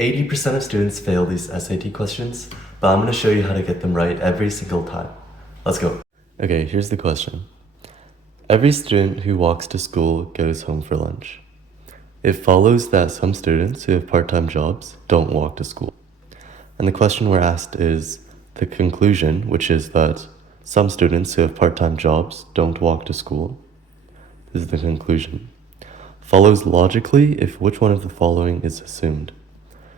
80% of students fail these SAT questions, but I'm going to show you how to get them right every single time. Let's go. Okay, here's the question. Every student who walks to school goes home for lunch. It follows that some students who have part-time jobs don't walk to school. And the question we're asked is the conclusion, which is that some students who have part-time jobs don't walk to school. This is the conclusion. Follows logically if which one of the following is assumed.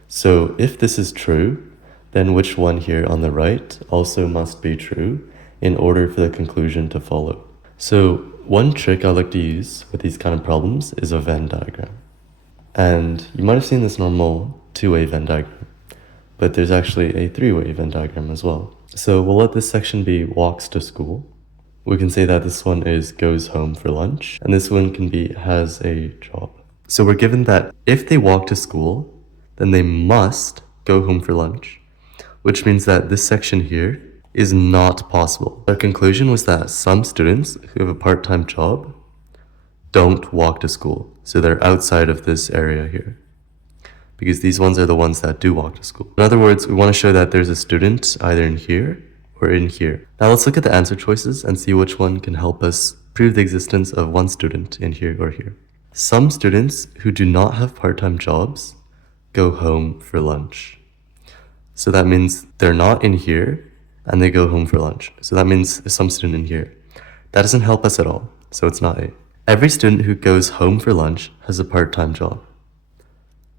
So if this is true, then which one here on the right also must be true in order for the conclusion to follow. So one trick I like to use with these kind of problems is a Venn diagram. And you might have seen this normal two-way Venn diagram, but there's actually a three-way Venn diagram as well. So we'll let this section be walks to school. We can say that this one is goes home for lunch, and this one can be has a job. So we're given that if they walk to school, then they must go home for lunch, which means that this section here is not possible. Our conclusion was that some students who have a part-time job don't walk to school. So they're outside of this area here, because these ones are the ones that do walk to school. In other words, we want to show that there's a student either in here or in here. Now let's look at the answer choices and see which one can help us prove the existence of one student in here or here. Some students who do not have part-time jobs go home for lunch. So that means they're not in here and they go home for lunch. So that means there's some student in here. That doesn't help us at all, so it's not A. Every student who goes home for lunch has a part-time job.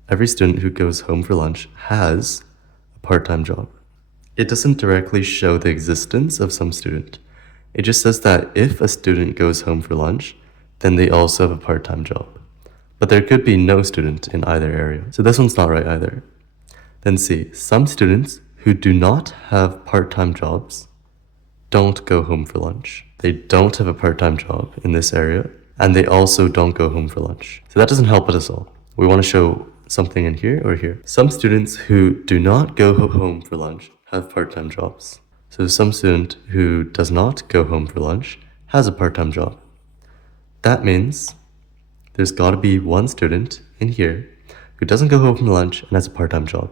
Every student who goes home for lunch has a part-time job. It doesn't directly show the existence of some student. It just says that if a student goes home for lunch, then they also have a part-time job. But there could be no student in either area. So this one's not right either. Then C, some students who do not have part-time jobs don't go home for lunch. They don't have a part-time job in this area, and they also don't go home for lunch. So that doesn't help us at all. We want to show something in here or here. Some students who do not go home for lunch have part-time jobs. So some student who does not go home for lunch has a part-time job. That means there's got to be one student in here who doesn't go home for lunch and has a part-time job.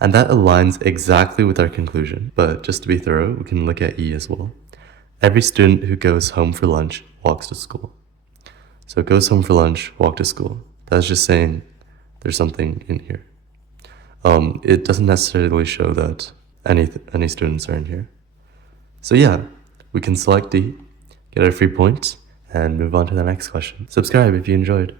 And that aligns exactly with our conclusion. But just to be thorough, we can look at E as well. Every student who goes home for lunch walks to school. So goes home for lunch, walk to school. That's just saying there's something in here. It doesn't necessarily show that any students are in here. So yeah, we can select D, get our free points, and move on to the next question. Subscribe if you enjoyed.